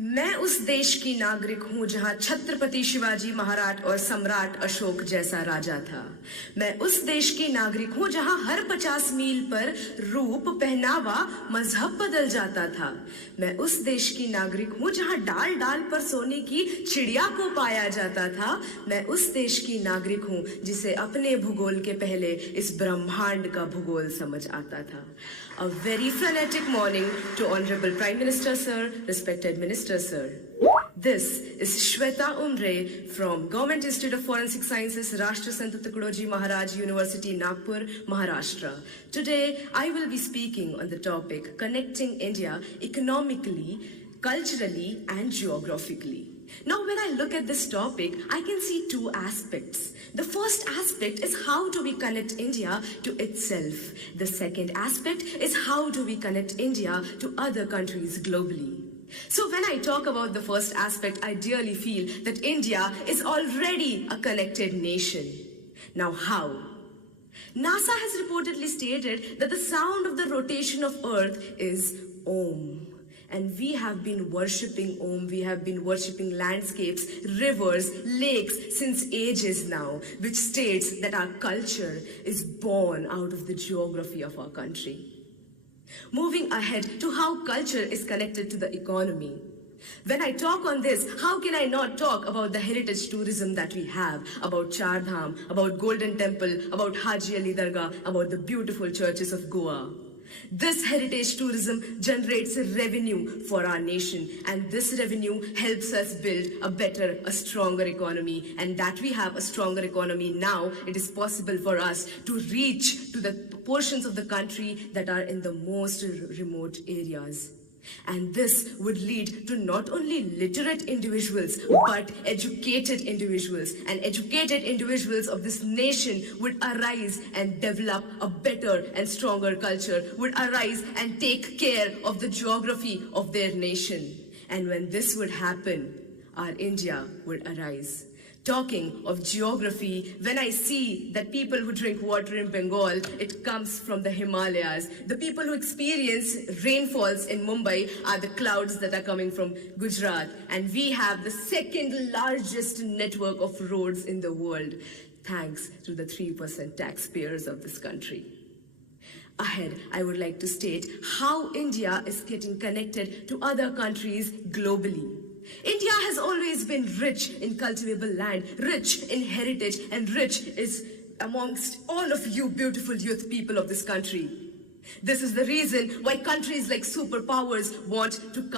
मैं उस देश की नागरिक हूं जहां छत्रपति शिवाजी महाराज और सम्राट अशोक जैसा राजा था। मैं उस देश की नागरिक हूं जहां हर 50 मील पर रूप, पहनावा, मजहब बदल जाता था। मैं उस देश की नागरिक हूं जहां डाल डाल पर सोने की चिड़िया को पाया जाता था। मैं उस देश की नागरिक हूं जिसे अपने भूगोल के पहले इस ब्रह्मांड का भूगोल समझ आता था। A very frenetic morning to Honorable Prime Minister Sir, respected Minister Sir. This is Shweta Umre from Government Institute of Forensic Sciences, Rashtra Sant Tukadoji Maharaj University, Nagpur, Maharashtra. Today, I will be speaking on the topic connecting India economically, culturally, and geographically. Now, when I look at this topic, I can see two aspects. The first aspect is how do we connect India to itself. The second aspect is how do we connect India to other countries globally. So when I talk about the first aspect, I dearly feel that India is already a connected nation. Now how? NASA has reportedly stated that the sound of the rotation of Earth is Om. And we have been worshipping Om, we have been worshipping landscapes, rivers, lakes since ages now, which states that our culture is born out of the geography of our country. Moving ahead to how culture is connected to the economy. When I talk on this, how can I not talk about the heritage tourism that we have, about Char Dham, about Golden Temple, about Haji Ali Dargah, about the beautiful churches of Goa. This heritage tourism generates revenue for our nation, and this revenue helps us build a better, a stronger economy. And that we have a stronger economy now, it is possible for us to reach to the portions of the country that are in the most remote areas. And this would lead to not only literate individuals, but educated individuals. And educated individuals of this nation would arise and develop a better and stronger culture, would arise and take care of the geography of their nation. And when this would happen, our India would arise. Talking of geography, when I see that people who drink water in Bengal, it comes from the Himalayas. The people who experience rainfalls in Mumbai are the clouds that are coming from Gujarat. And we have the second largest network of roads in the world, thanks to the 3% taxpayers of this country. Ahead, I would like to state how India is getting connected to other countries globally. India has always been rich in cultivable land, rich in heritage, and rich is amongst all of you beautiful youth people of this country. This is the reason why countries like superpowers want to